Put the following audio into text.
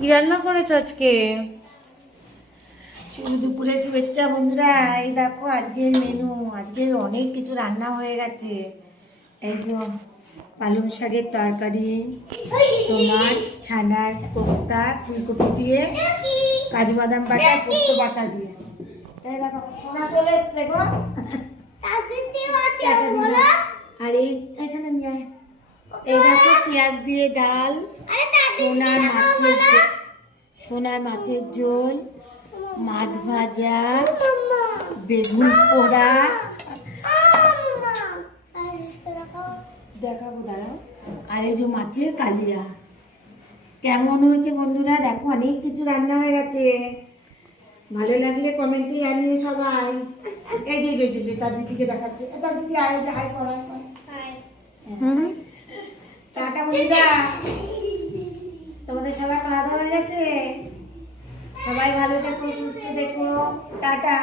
কি রান্না করেছো আজকে? দুপুরে শুভেচ্ছা বন্ধুরা। এই দেখো আজকের মেনু। আজকে অনেক কিছু রান্না হয়ে গেছে। এই যে পালং শাকের তরকারি, তোমার ছানার কোপ্তা, ফুলকপি দিয়ে, কাজু বাদাম বাটা, পোস্ত বাটা দিয়ে। এই দেখো সোনা চলে এসছে গো। আর এই এখানে নিয়ে আয়। এই দেখো পেঁয়াজ দিয়ে ডাল, সোনার মাছের ঝোল, মাছ ভাজা, বেগুন পোড়া, দেখাবো দাঁড়াও, আর এই যে মাছের কালিয়া। কেমন হয়েছে বন্ধুরা? দেখো অনেক কিছু রান্না হয়ে গেছে। ভালো লাগলে কমেন্টে জানিয়ে সবাই। এই যে তার দিদিকে দেখাচ্ছে, তার দিদি আয় হাই করাই। টাটা বন্ধুরা, তোমাদের সবাই খাওয়া দাওয়া হয়ে গেছে? সবাই ভালো দেখো, সুস্থ দেখো, টাটা।